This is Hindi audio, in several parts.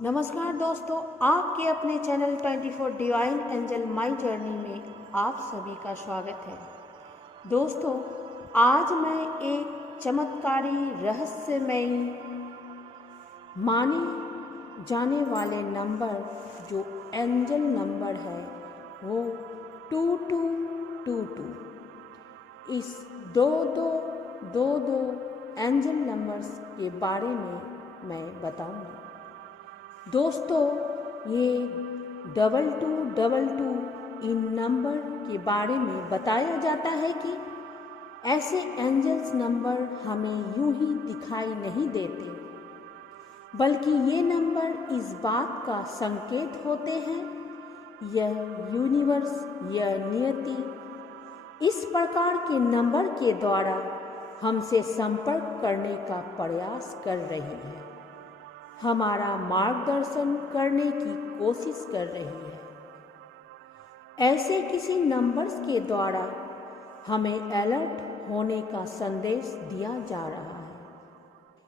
नमस्कार दोस्तों, आपके अपने channel 24 divine angel my journey में आप सभी का स्वागत है। दोस्तों, आज मैं एक चमत्कारी रहस्यमयी माने जाने वाले नंबर जो एंजल नंबर है वो 2222 इस 2222 एंजल नंबर्स के बारे में मैं बताऊंगा। दोस्तों, ये 2222 इन नंबर के बारे में बताया जाता है कि ऐसे एंजल्स नंबर हमें यूं ही दिखाई नहीं देते, बल्कि ये नंबर इस बात का संकेत होते हैं यह यूनिवर्स, यह नियति इस प्रकार के नंबर के द्वारा हमसे संपर्क करने का प्रयास कर रही है, हमारा मार्गदर्शन करने की कोशिश कर रही है। ऐसे किसी नंबर्स के द्वारा हमें अलर्ट होने का संदेश दिया जा रहा है।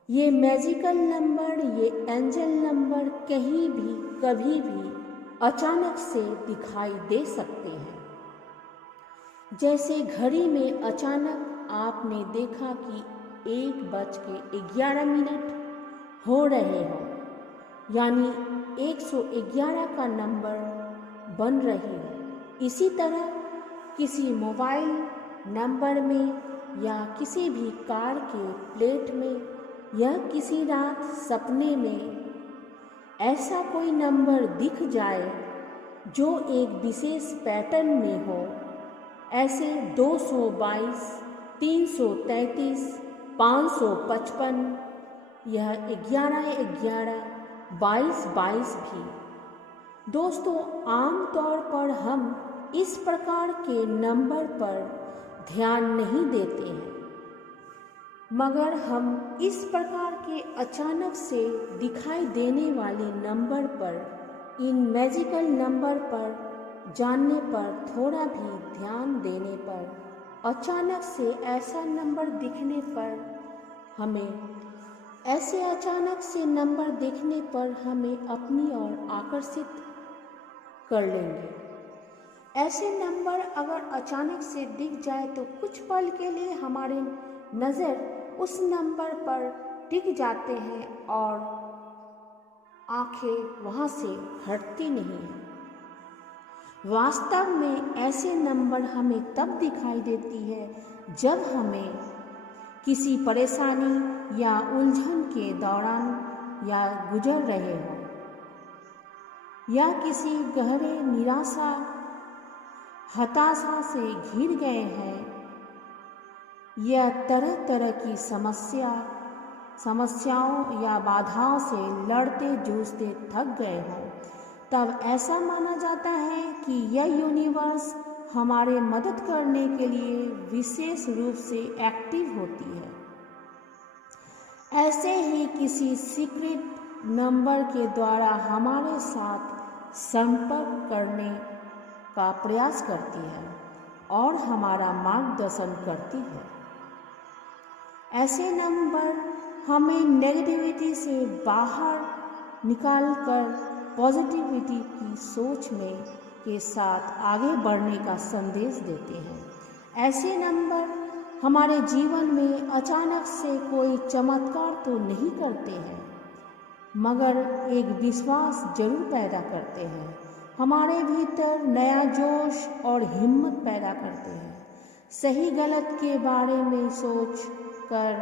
ये मैजिकल नंबर, ये एंजल नंबर कहीं भी कभी भी अचानक से दिखाई दे सकते हैं। जैसे घड़ी में अचानक आपने देखा कि 1:11 हो रहे हो, यानी 111 का नंबर बन रही है। इसी तरह किसी मोबाइल नंबर में या किसी भी कार के प्लेट में या किसी रात सपने में ऐसा कोई नंबर दिख जाए जो एक विशेष पैटर्न में हो, ऐसे 222, 333, 555, यह 11-11, 22-22 भी। दोस्तों, आमतौर पर हम इस प्रकार के नंबर पर ध्यान नहीं देते हैं, मगर हम इस प्रकार के अचानक से दिखाई देने वाले नंबर पर, इन मैजिकल नंबर पर जानने पर, थोड़ा भी ध्यान देने पर, अचानक से ऐसा नंबर दिखने पर हमें अपनी ओर आकर्षित कर लेंगे। ऐसे नंबर अगर अचानक से दिख जाए तो कुछ पल के लिए हमारी नज़र उस नंबर पर टिक जाते हैं और आंखें वहाँ से हटती नहीं हैं। वास्तव में ऐसे नंबर हमें तब दिखाई देती है जब हमें किसी परेशानी या उलझन के दौरान या गुजर रहे हो, या किसी गहरे निराशा, हताशा से घिर गए हैं, या तरह तरह की समस्याओं या बाधाओं से लड़ते जूझते थक गए हो, तब ऐसा माना जाता है कि यह यूनिवर्स हमारे मदद करने के लिए विशेष रूप से एक्टिव होती है। ऐसे ही किसी सीक्रेट नंबर के द्वारा हमारे साथ संपर्क करने का प्रयास करती है और हमारा मार्गदर्शन करती है। ऐसे नंबर हमें नेगेटिविटी से बाहर निकालकर पॉजिटिविटी की सोच में के साथ आगे बढ़ने का संदेश देते हैं। ऐसे नंबर हमारे जीवन में अचानक से कोई चमत्कार तो नहीं करते हैं, मगर एक विश्वास जरूर पैदा करते हैं, हमारे भीतर नया जोश और हिम्मत पैदा करते हैं, सही गलत के बारे में सोच कर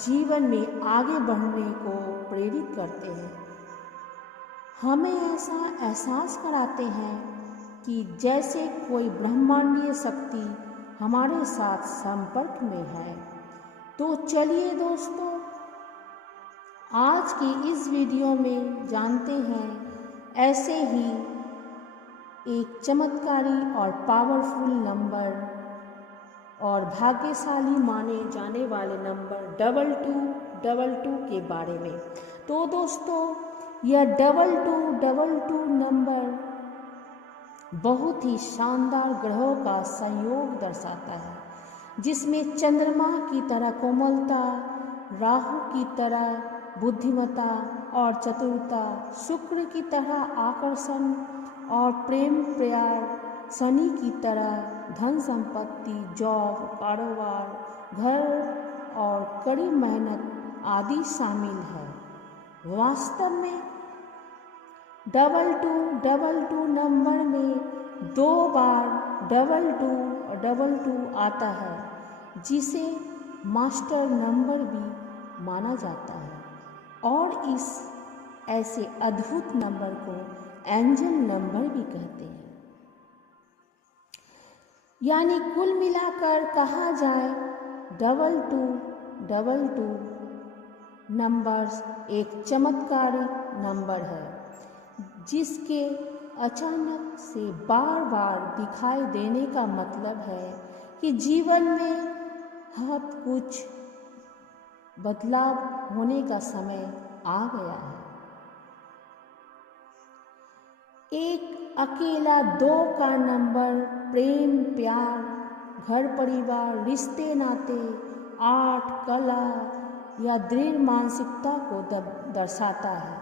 जीवन में आगे बढ़ने को प्रेरित करते हैं। हमें ऐसा एहसास कराते हैं कि जैसे कोई ब्रह्मांडीय शक्ति हमारे साथ संपर्क में है। तो चलिए दोस्तों, आज की इस वीडियो में जानते हैं ऐसे ही एक चमत्कारी और पावरफुल नंबर और भाग्यशाली माने जाने वाले नंबर 2222 के बारे में। तो दोस्तों, यह 2222 नंबर बहुत ही शानदार ग्रहों का संयोग दर्शाता है, जिसमें चंद्रमा की तरह कोमलता, राहु की तरह बुद्धिमत्ता और चतुरता, शुक्र की तरह आकर्षण और प्रेम प्यार, शनि की तरह धन संपत्ति, जॉब, कारोबार, घर और कड़ी मेहनत आदि शामिल है। वास्तव में 2222 नंबर में 2 बार 2222 आता है, जिसे मास्टर नंबर भी माना जाता है और इस ऐसे अद्भुत नंबर को एंजल नंबर भी कहते हैं। यानी कुल मिलाकर कहा जाए 2222 नंबर्स एक चमत्कारिक नंबर है, जिसके अचानक से बार बार दिखाई देने का मतलब है कि जीवन में बहुत कुछ बदलाव होने का समय आ गया है। एक अकेला 2 का नंबर प्रेम प्यार, घर परिवार, रिश्ते नाते, आर्ट, कला या दृढ़ मानसिकता को दर्शाता है।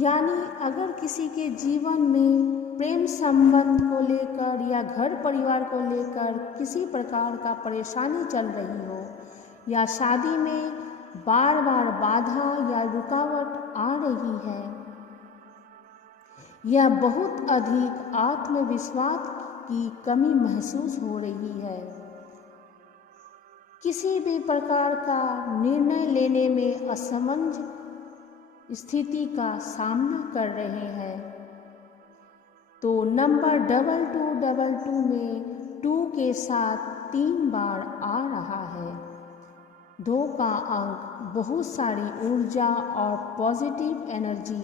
यानी अगर किसी के जीवन में प्रेम संबंध को लेकर या घर परिवार को लेकर किसी प्रकार का परेशानी चल रही हो, या शादी में बार बार बाधा या रुकावट आ रही है, या बहुत अधिक आत्मविश्वास की कमी महसूस हो रही है, किसी भी प्रकार का निर्णय लेने में असमंज स्थिति का सामना कर रहे हैं, तो नंबर 2222 में 2 के साथ 3 बार आ रहा है। 2 का अंक बहुत सारी ऊर्जा और पॉजिटिव एनर्जी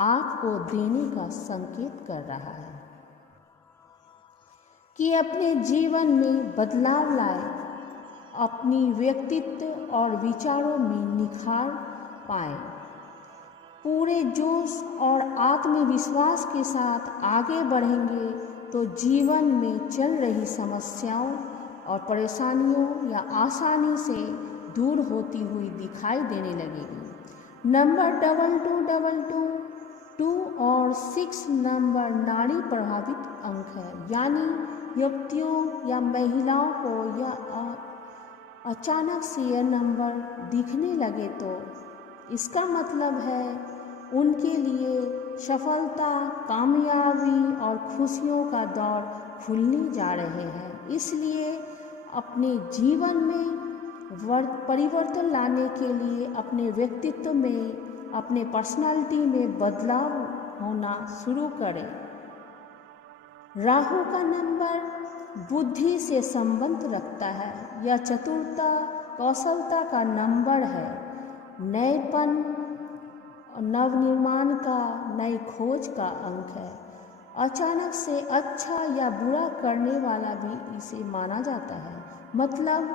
आपको देने का संकेत कर रहा है कि अपने जीवन में बदलाव लाए, अपनी व्यक्तित्व और विचारों में निखार पाए, पूरे जोश और आत्मविश्वास के साथ आगे बढ़ेंगे तो जीवन में चल रही समस्याओं और परेशानियों या आसानी से दूर होती हुई दिखाई देने लगेगी। नंबर 2222 2 और 6 नंबर नाड़ी प्रभावित अंक है, यानी युवतियों या महिलाओं को यह अचानक से यह नंबर दिखने लगे तो इसका मतलब है उनके लिए सफलता, कामयाबी और खुशियों का दौर खुलने जा रहे हैं। इसलिए अपने जीवन में परिवर्तन लाने के लिए अपने व्यक्तित्व में, अपने पर्सनालिटी में बदलाव होना शुरू करें। राहु का नंबर बुद्धि से संबंध रखता है। यह चतुरता, कौशलता का नंबर है, नएपन, नवनिर्माण का, नई खोज का अंक है। अचानक से अच्छा या बुरा करने वाला भी इसे माना जाता है। मतलब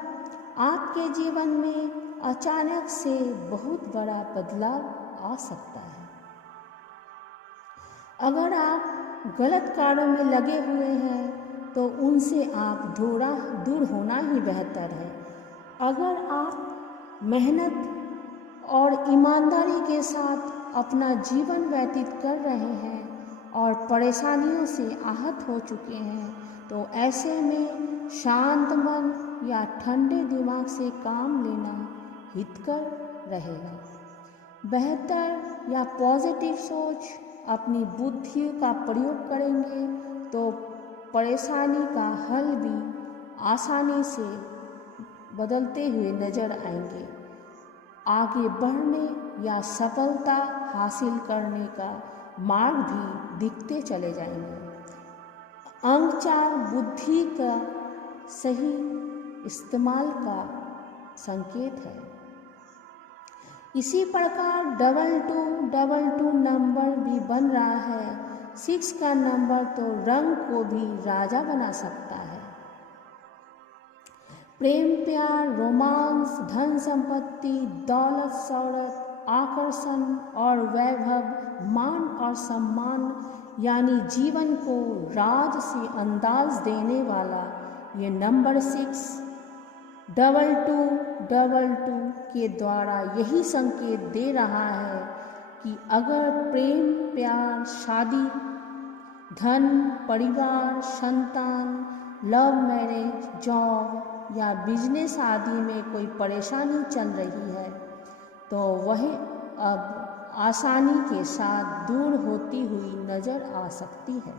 आपके जीवन में अचानक से बहुत बड़ा बदलाव आ सकता है। अगर आप गलत कार्यों में लगे हुए हैं तो उनसे आप दूर होना ही बेहतर है। अगर आप मेहनत और ईमानदारी के साथ अपना जीवन व्यतीत कर रहे हैं और परेशानियों से आहत हो चुके हैं तो ऐसे में शांत मन या ठंडे दिमाग से काम लेना हितकर रहेगा। बेहतर या पॉजिटिव सोच, अपनी बुद्धि का प्रयोग करेंगे तो परेशानी का हल भी आसानी से बदलते हुए नजर आएंगे। आगे बढ़ने या सफलता हासिल करने का मार्ग भी दिखते चले जाएंगे। अंक 4 बुद्धि का सही इस्तेमाल का संकेत है। इसी प्रकार 2222 नंबर भी बन रहा है। 6 का नंबर तो रंग को भी राजा बना सकता है। प्रेम प्यार, रोमांस, धन संपत्ति, दौलत शौहरत, आकर्षण और वैभव, मान और सम्मान, यानी जीवन को राज से अंदाज देने वाला ये नंबर 6 22 222 के द्वारा यही संकेत दे रहा है कि अगर प्रेम, प्यार, शादी, धन, परिवार, संतान, लव मैरिज, जॉब या बिजनेस आदि में कोई परेशानी चल रही है तो वह अब आसानी के साथ दूर होती हुई नजर आ सकती है।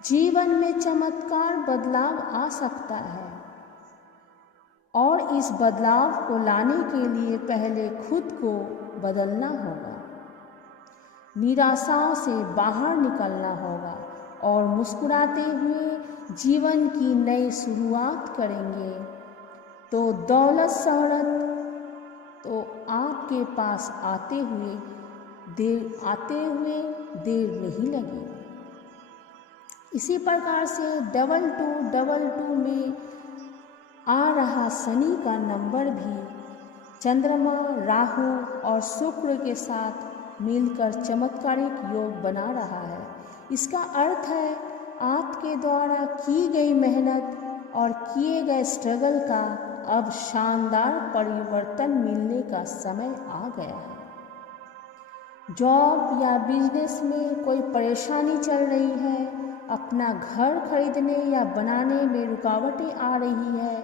जीवन में चमत्कार बदलाव आ सकता है और इस बदलाव को लाने के लिए पहले खुद को बदलना होगा, निराशाओं से बाहर निकलना होगा और मुस्कुराते हुए जीवन की नई शुरुआत करेंगे तो दौलत शोहरत तो आपके पास आते हुए देर नहीं लगेगी। इसी प्रकार से 2222 में आ रहा शनि का नंबर भी चंद्रमा, राहु और शुक्र के साथ मिलकर चमत्कारिक योग बना रहा है। इसका अर्थ है आपके द्वारा की गई मेहनत और किए गए स्ट्रगल का अब शानदार परिवर्तन मिलने का समय आ गया है। जॉब या बिजनेस में कोई परेशानी चल रही है, अपना घर खरीदने या बनाने में रुकावटें आ रही है,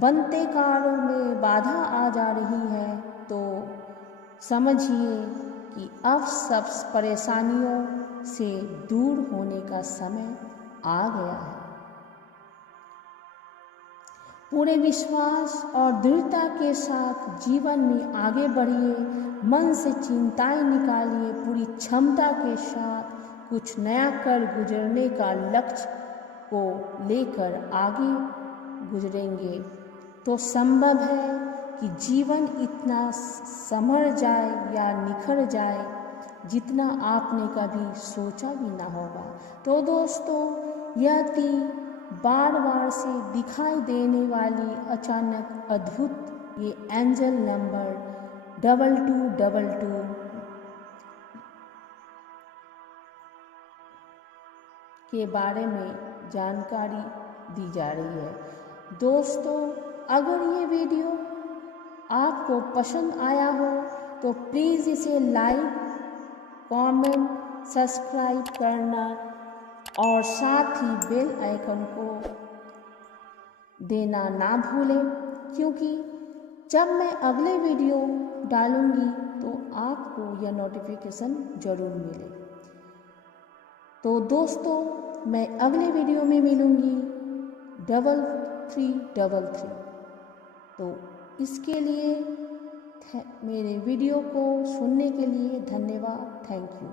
बनते कार्यों में बाधा आ जा रही है, तो समझिए कि अब सब परेशानियों से दूर होने का समय आ गया है। पूरे विश्वास और दृढ़ता के साथ जीवन में आगे बढ़िए, मन से चिंताएं निकालिए, पूरी क्षमता के साथ कुछ नया कर गुजरने का लक्ष्य को लेकर आगे गुजरेंगे तो संभव है कि जीवन इतना संभर जाए या निखर जाए जितना आपने कभी सोचा भी ना होगा। तो दोस्तों, यह थी बार बार से दिखाई देने वाली अचानक अद्भुत ये एंजल नंबर 2222 के बारे में जानकारी दी जा रही है। दोस्तों, अगर ये वीडियो आपको पसंद आया हो तो प्लीज़ इसे लाइक, कमेंट, सब्सक्राइब करना और साथ ही बेल आइकन को देना ना भूलें, क्योंकि जब मैं अगले वीडियो डालूंगी तो आपको यह नोटिफिकेशन ज़रूर मिले। तो दोस्तों, मैं अगले वीडियो में मिलूंगी 3333। तो इसके लिए मेरे वीडियो को सुनने के लिए धन्यवाद। Thank you.